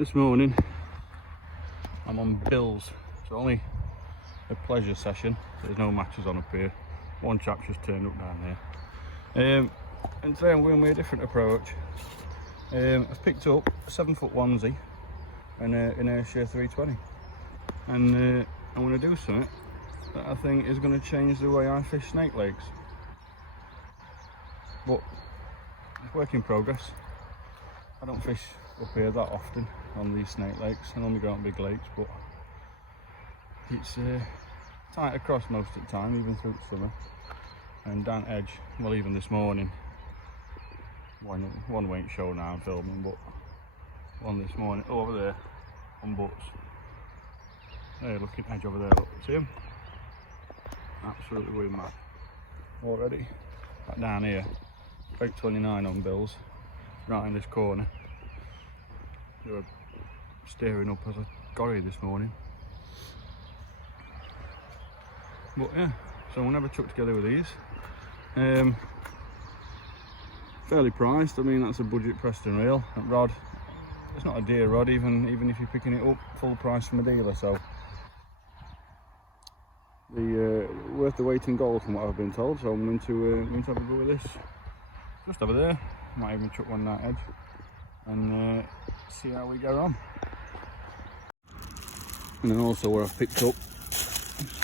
This morning I'm on bills. It's only a pleasure session. There's no matches on up here. One chap just turned up down there. And today I'm going with a different approach. I've picked up a 7-foot Wandzee and an Inertia 320, and I'm going to do something that I think is going to change the way I fish snake lakes. But it's work in progress. I don't fish up here that often on these snake lakes. I only go on big lakes, but it's tight across most of the time, even through the summer. And down edge, well, even this morning, one won't show now I'm filming, but one this morning over there on butts. There, looking edge over there, look, see him? Absolutely going mad already. Back down here, about 29 on bills, right in this corner. They were staring up as a gorry this morning. But yeah, so we'll never chuck together with these. Fairly priced. I mean, that's a budget Preston reel. That rod, it's not a dear rod, even if you're picking it up full price from a dealer. So the worth the weight in gold from what I've been told. So I'm going to have a go with this just over there. Might even chuck one that edge and see how we get on. And then also where I've picked up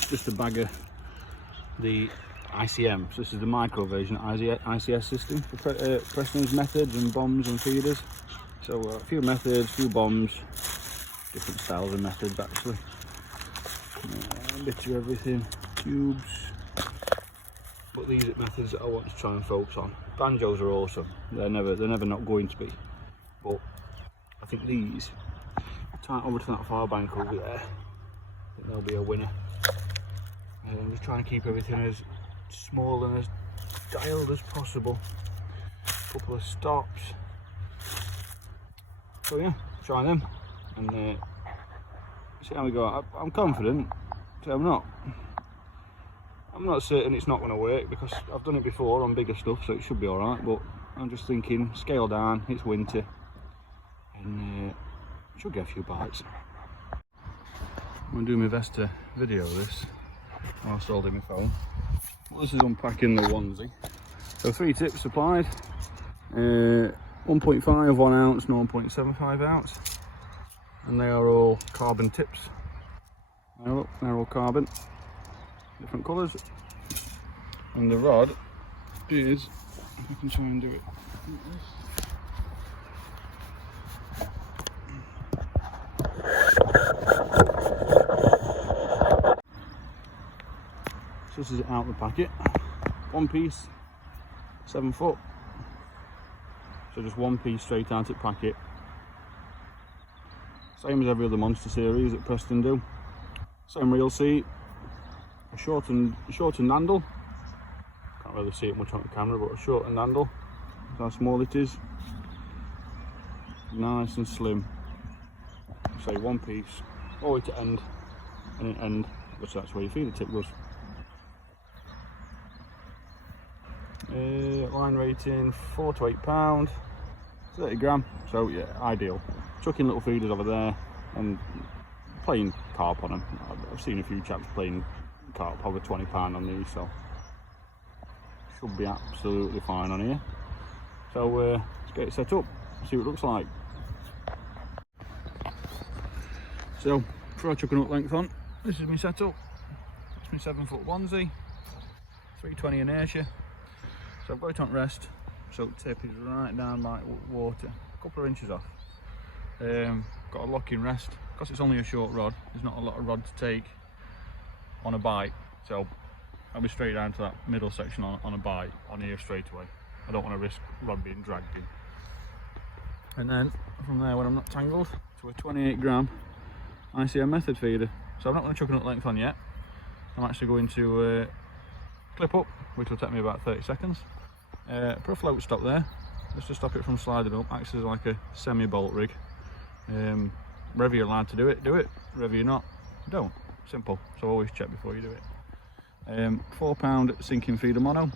just a bag of the ICM. So this is the micro version ICS system for Preston's methods and bombs and feeders. So a few methods, few bombs, different styles of methods actually. A bit of everything, tubes. But these are methods that I want to try and focus on. Banjos are awesome. They're never not going to be. But I think these, tight over to that far bank over there, I think they'll be a winner. And I'm just trying to keep everything as small and as dialed as possible. A couple of stops. So yeah, try them and see how we go. I'm confident. So I'm not certain it's not going to work because I've done it before on bigger stuff, so it should be all right. But I'm just thinking, scale down. It's winter, and should get a few bites. I'm going to do my best to video this whilst holding my phone. Well, this is unpacking the Wandzee. So 3 tips supplied, 1.5, 1 ounce, and 1.75 ounce, and they are all carbon tips. Now look, they're all carbon, different colours, and the rod is, if I can try and do it like this. So this is it out of the packet, one piece, 7 foot, so just one piece straight out of the packet, same as every other monster series that Preston do, same reel seat, a shortened handle, can't really see it much on the camera, but a shortened handle, that's how small it is, nice and slim, say one piece, all the way to end, and in end, which that's where your feeder tip goes. Line rating 4 to 8 pound, 30 gram, so yeah, ideal. Chucking little feeders over there and playing carp on them. I've seen a few chaps playing carp over 20 pound on these, so should be absolutely fine on here. So let's get it set up, see what it looks like. So before I chuck a nut length on, this is my setup. It's my 7-foot Wandzee, 320 Inertia. So I've got it on rest, so the tip is right down by water, a couple of inches off. Got a lock in rest, because it's only a short rod, there's not a lot of rod to take on a bite, so I'll be straight down to that middle section on a bite, on here straight away. I don't want to risk rod being dragged in. And then from there, when I'm not tangled, to a 28 gram ICM method feeder. So I'm not going to chuck a nut length on yet. I'm actually going to clip up, which will take me about 30 seconds. Put a float stop there, just to stop it from sliding up. Acts as like a semi-bolt rig. Wherever you're allowed to do it, wherever you're not, don't. Simple, so always check before you do it. 4 pound sinking feeder mono,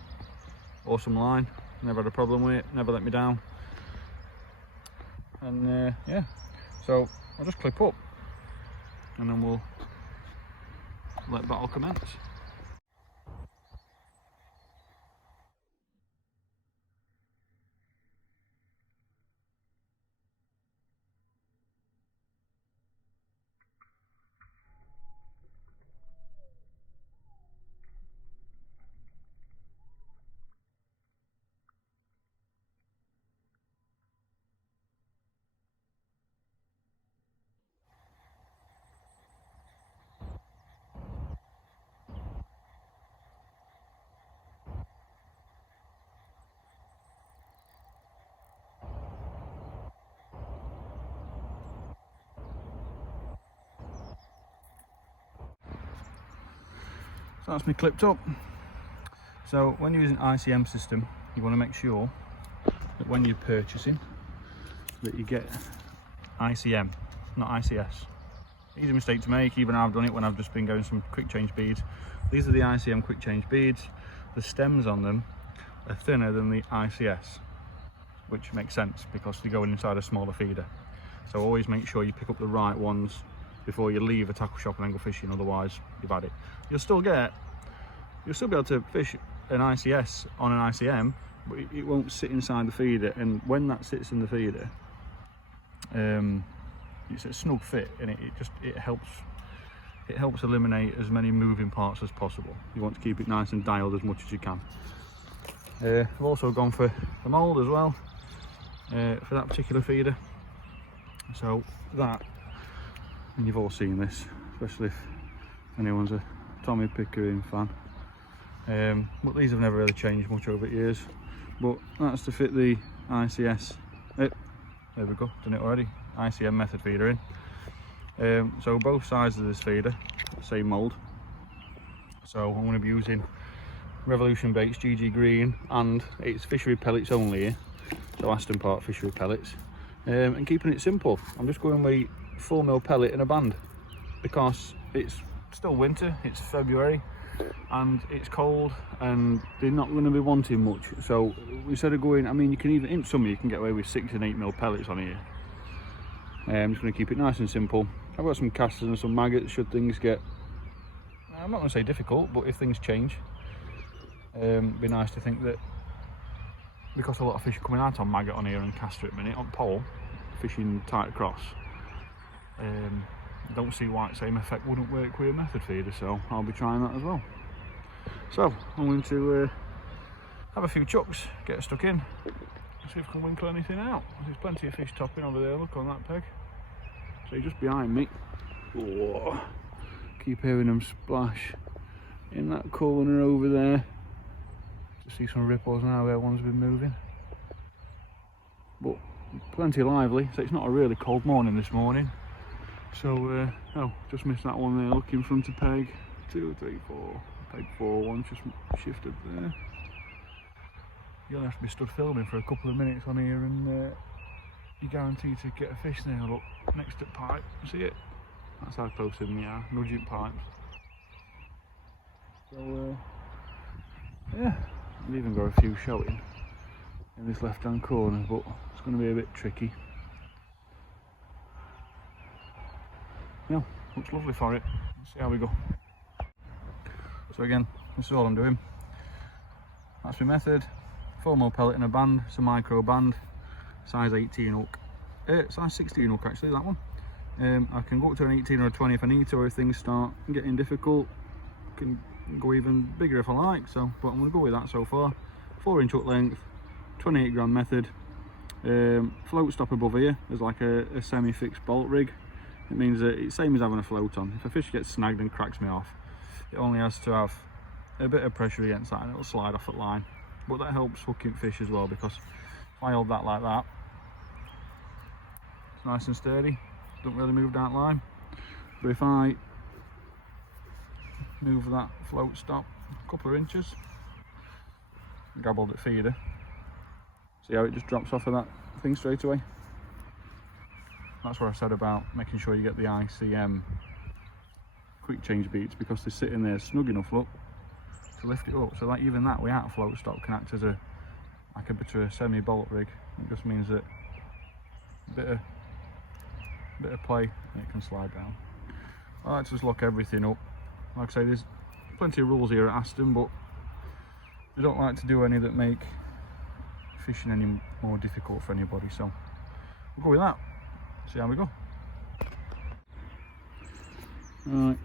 awesome line, never had a problem with it, never let me down. And yeah, So I'll just clip up and then we'll let battle commence. So that's me clipped up. So when you're using ICM system, you want to make sure that when you're purchasing that you get ICM, not ICS. Easy mistake to make, even I've done it when I've just been going some quick change beads. These are the ICM quick change beads. The stems on them are thinner than the ICS, which makes sense because they're going inside a smaller feeder. So always make sure you pick up the right ones before you leave a tackle shop and then go fishing, otherwise you've had it. You'll still be able to fish an ICS on an ICM, but it won't sit inside the feeder, and when that sits in the feeder, it's a snug fit, and it helps eliminate as many moving parts as possible. You want to keep it nice and dialed as much as you can. I've also gone for the mould as well for that particular feeder. So that, and you've all seen this, especially if anyone's a Tommy Pickering fan. But these have never really changed much over the years. But that's to fit the ICS. There we go, done it already. ICM method feeder in. So both sides of this feeder, same mould. So I'm going to be using Revolution Baits GG Green, and it's fishery pellets only here. So Aston Park Fishery pellets. And keeping it simple, I'm just going with 4mm pellet and a band because it's still winter, it's February and it's cold and they're not going to be wanting much. So instead of going, I mean, you can even, in summer you can get away with 6 and 8mm pellets on here. I'm just going to keep it nice and simple. I've got some casters and some maggots should things get, I'm not going to say difficult, but if things change, it'd be nice to think that, because a lot of fish are coming out on maggot on here and caster at the minute, on pole, fishing tight across, I don't see why the same effect wouldn't work with a method feeder, so I'll be trying that as well. So I'm going to have a few chucks, get stuck in, see if I can winkle anything out. There's plenty of fish topping over there, look on that peg. So just behind me, oh, keep hearing them splash in that corner over there. Just see some ripples now where one's been moving, but plenty lively. So it's not a really cold morning this morning. So oh, just missed that one there, look in front of peg 2, 3, 4, peg 4, one just shifted there. You'll have to be stood filming for a couple of minutes on here and you're guaranteed to get a fish there. Look, next to pipe, see it? That's how close in they are, nudging pipes. So yeah, I've even got a few showing in this left hand corner, but it's going to be a bit tricky. Yeah, looks lovely for it. Let's see how we go. So again, this is all I'm doing. That's my method. 4mm pellet in a band, it's a micro band, size 18 hook. Size 16 hook actually, that one. I can go up to an 18 or a 20 if I need to, or if things start getting difficult, I can go even bigger if I like. So, but I'm going to go with that so far. 4-inch hook length, 28 gram method. Float stop above here is like a semi-fixed bolt rig. It means that it's same as having a float on. If a fish gets snagged and cracks me off, it only has to have a bit of pressure against that and it'll slide off at line. But that helps hooking fish as well, because if I hold that like that, it's nice and sturdy, don't really move down line. But if I move that float stop a couple of inches, grab hold at feeder, see how it just drops off of that thing straight away. That's what I said about making sure you get the ICM quick change beats, because they're sitting there snug enough, look, to lift it up. So like even that without float stop can act as a bit of a semi bolt rig. It just means that a bit of play and it can slide down. I like to just lock everything up. Like I say, there's plenty of rules here at Aston, but we don't like to do any that make fishing any more difficult for anybody, so we'll go with that. See how we go. Right,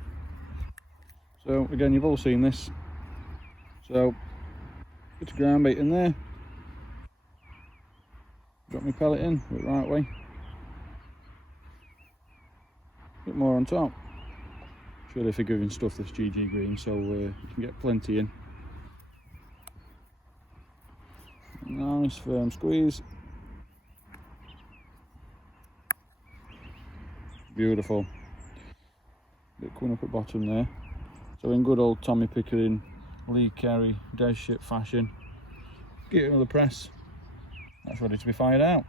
so again, you've all seen this, so put a ground bait in there, drop my pellet in the right way, a bit more on top. It's really forgiving stuff, this GG green, so you can get plenty in. Nice firm squeeze. Beautiful. Bit coming up at bottom there. So in good old Tommy Pickering, Lee Carey, Des ship fashion, give it another press. That's ready to be fired out.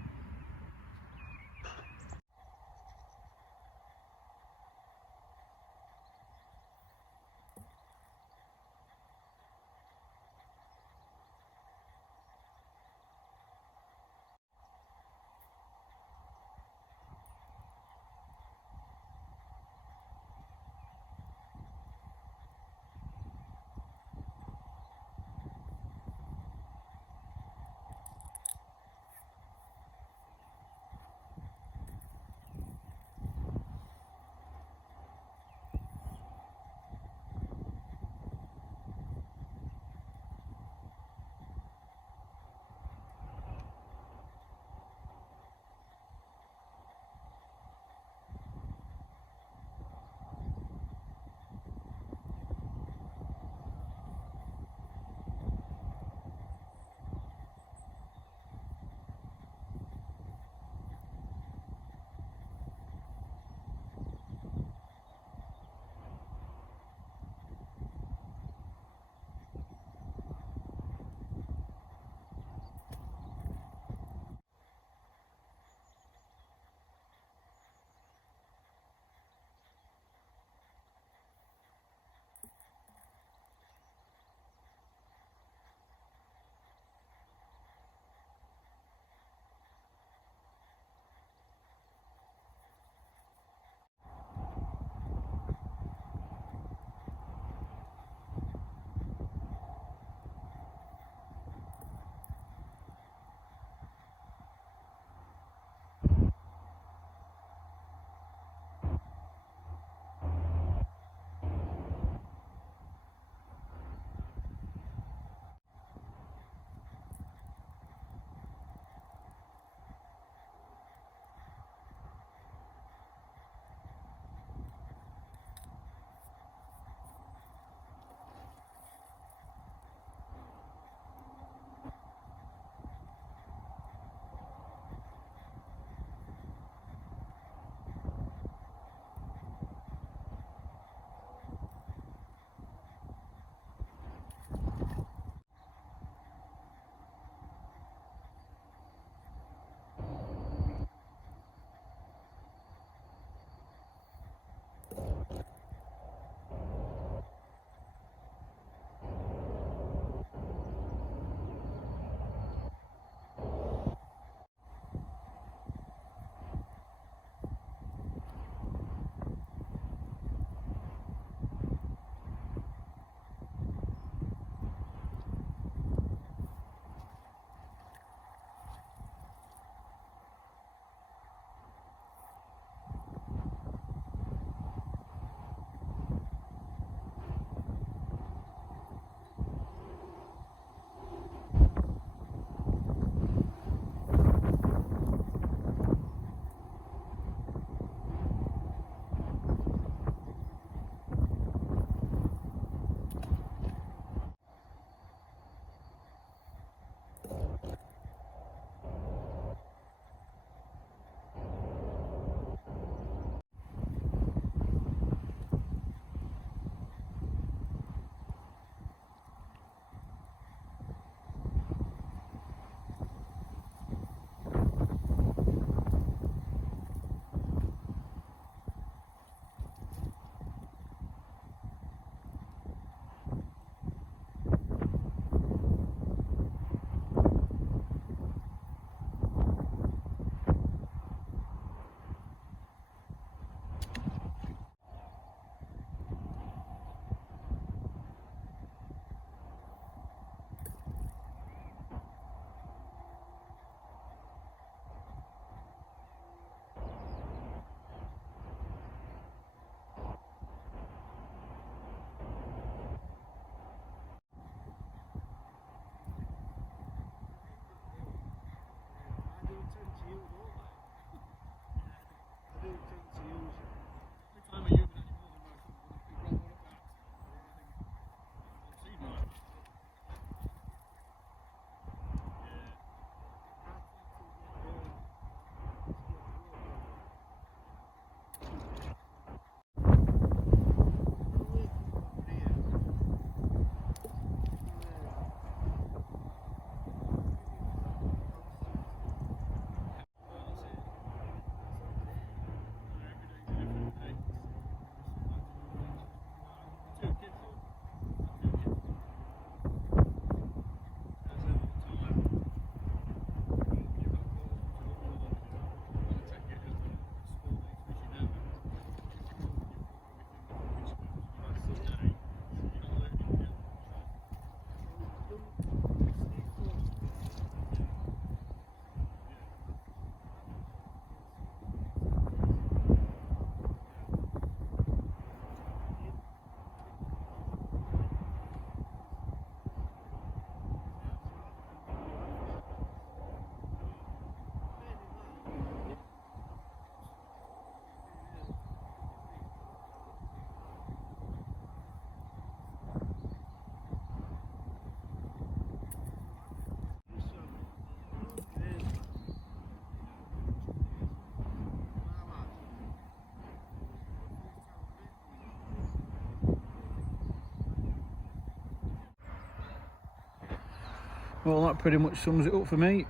Well, that pretty much sums it up for me.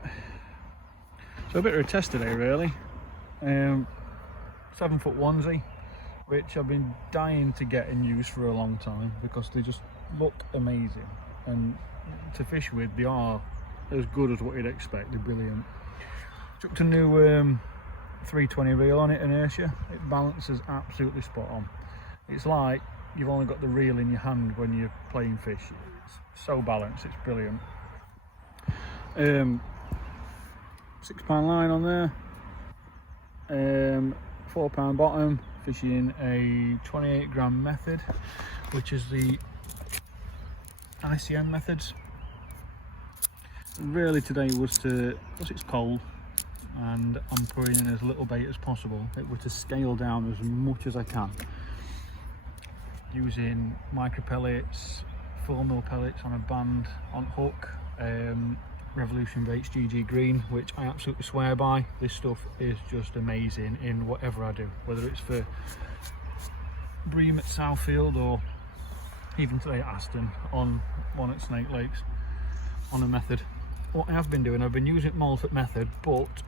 So a bit of a test today really. 7-foot Wandzee, which I've been dying to get in use for a long time because they just look amazing, and to fish with they are as good as what you'd expect. They're brilliant. Chucked a new 320 reel on it, Inertia. It balances absolutely spot on. It's like you've only got the reel in your hand when you're playing fish. It's so balanced, it's brilliant. 6-pound line on there, 4-pound bottom, fishing a 28 gram method, which is the ICM methods. Really today was to, because it's cold and I'm putting in as little bait as possible, it was to scale down as much as I can, using micro pellets, 4mm pellets on a band on hook, Revolution Baits GG Green, which I absolutely swear by. This stuff is just amazing in whatever I do, whether it's for bream at Southfield or even today at Aston on one at Snake Lakes on a method. What I have been doing, I've been using Malford method, but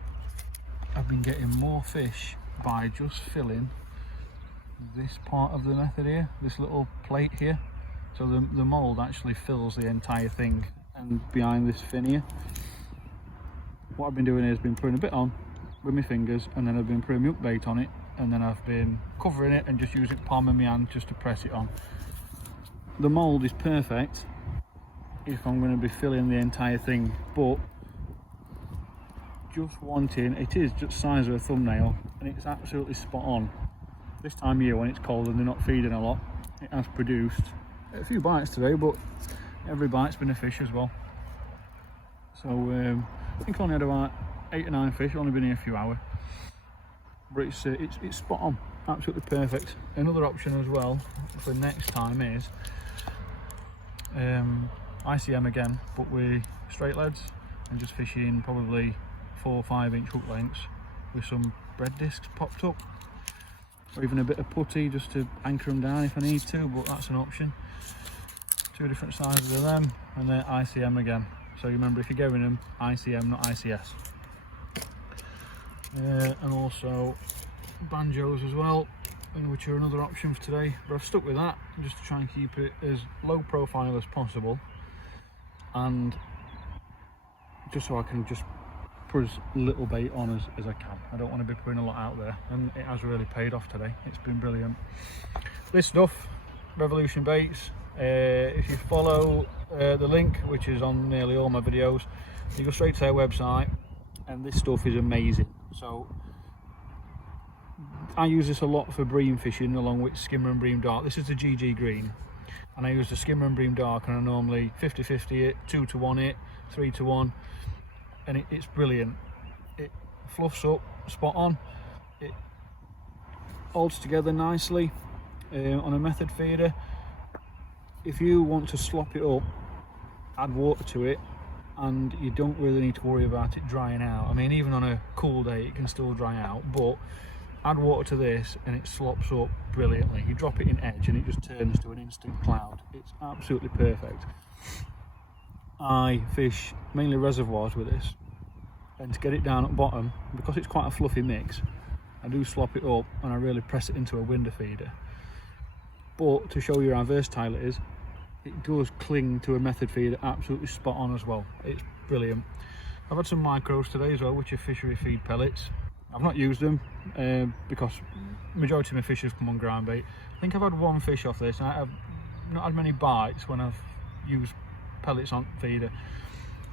I've been getting more fish by just filling this part of the method here, this little plate here. So the mould actually fills the entire thing, and behind this fin here. What I've been doing is been putting a bit on with my fingers, and then I've been putting milk bait on it, and then I've been covering it and just using palm of my hand just to press it on. The mould is perfect if I'm going to be filling the entire thing, but just wanting, it is just size of a thumbnail, and it's absolutely spot on. This time of year when it's cold and they're not feeding a lot, it has produced a few bites today, but every bite's been a fish as well. So I think I only had about 8 or 9 fish, only been here a few hours, but it's spot on, absolutely perfect. Another option as well for next time is ICM again, but with straight leads, and just fishing probably 4 or 5 inch hook lengths with some bread discs popped up, or even a bit of putty just to anchor them down if I need to, but that's an option. 2 different sizes of them, and then ICM again. So you remember, if you're going them, ICM, not ICS. And also banjos as well, and which are another option for today. But I've stuck with that just to try and keep it as low profile as possible, and just so I can just put as little bait on as I can. I don't want to be putting a lot out there, and it has really paid off today. It's been brilliant. This stuff, Revolution Baits, if you follow the link, which is on nearly all my videos, you go straight to their website, and this stuff is amazing. So I use this a lot for bream fishing along with skimmer and bream dark. This is the GG Green, and I use the skimmer and bream dark, and I normally 50-50 it, 2-to-1 it, 3-to-1, and it's brilliant. It fluffs up spot on, it holds together nicely on a method feeder. If you want to slop it up, add water to it, and you don't really need to worry about it drying out. I mean, even on a cool day it can still dry out, but add water to this and it slops up brilliantly. You drop it in edge and it just turns to an instant cloud. It's absolutely perfect. I fish mainly reservoirs with this, and to get it down at bottom, because it's quite a fluffy mix, I do slop it up and I really press it into a window feeder. But to show you how versatile it is, it does cling to a method feeder absolutely spot on as well. It's brilliant. I've had some micros today as well, which are fishery feed pellets. I've not used them because majority of my fish have come on ground bait. I think I've had 1 fish off this, and I've not had many bites when I've used pellets on feeder.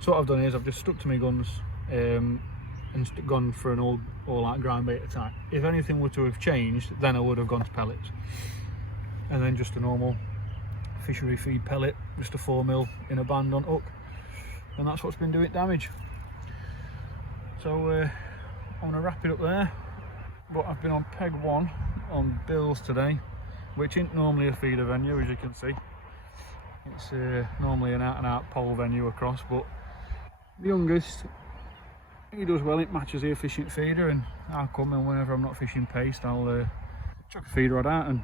So what I've done is I've just stuck to my guns and gone for an all-out ground bait attack. If anything were to have changed, then I would have gone to pellets, and then just a normal fishery feed pellet, just a 4mm in a band on hook, and that's what's been doing damage. So I'm going to wrap it up there, but I've been on peg 1 on bills today, which isn't normally a feeder venue, as you can see. It's normally an out-and-out pole venue across, but the youngest, he does well. It matches the efficient feeder, and I'll come, and whenever I'm not fishing paste, I'll chuck a feeder rod out, and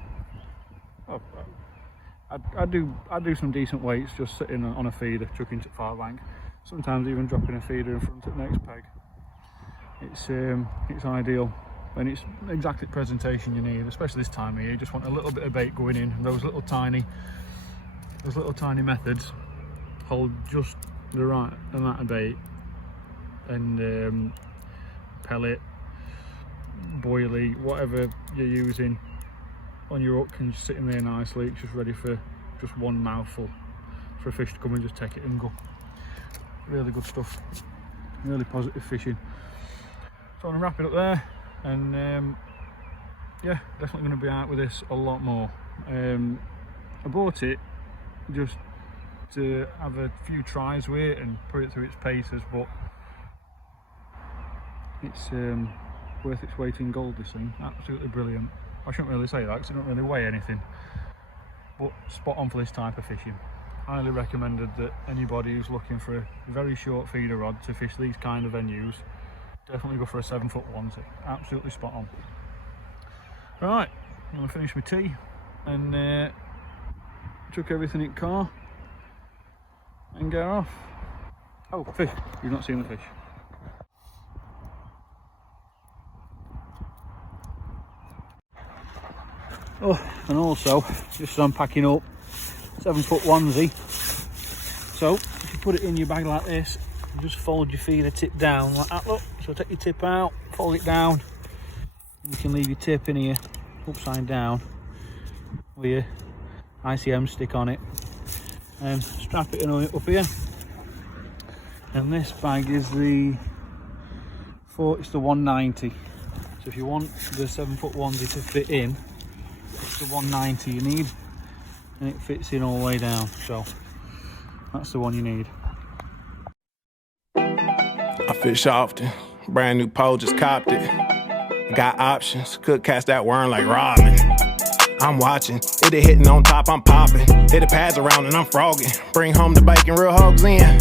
I do some decent weights just sitting on a feeder, chucking to far bank. sometimes even dropping a feeder in front of the next peg. It's ideal, and it's exactly the presentation you need, especially this time of year. You just want a little bit of bait going in. Those little tiny methods hold just the right amount of bait, and pellet, boilie, whatever you're using on your hook can just sit in there nicely. It's just ready for just one mouthful for a fish to come and just take it and go. Really good stuff, really positive fishing. So I'm gonna wrap it up there, and yeah, definitely going to be out with this a lot more. I bought it just to have a few tries with it and put it through its paces, but it's worth its weight in gold, this thing. Absolutely brilliant. I shouldn't really say that because it don't really weigh anything, but spot on for this type of fishing. Highly recommended that anybody who's looking for a very short feeder rod to fish these kind of venues, definitely go for a 7-foot Wandzee. Absolutely spot on. Right, I'm going to finish my tea and chuck everything in the car and get off. Oh, fish. You've not seen the fish. Oh, and also, just as I'm packing up, 7-foot Wandzee. So, if you put it in your bag like this, you just fold your feeder tip down like that, look. So take your tip out, fold it down. You can leave your tip in here, upside down, with your ICM stick on it. And strap it in up here. And this bag is it's the 190. So if you want the 7-foot Wandzee to fit in, it's the 190 you need, and it fits in all the way down. So that's the one you need. I fish often, brand new pole, just copped it. Got options, could catch that worm like Robin. I'm watching, it hitting on top, I'm popping. Hit the pads around and I'm frogging. Bring home the bacon, real hogs in.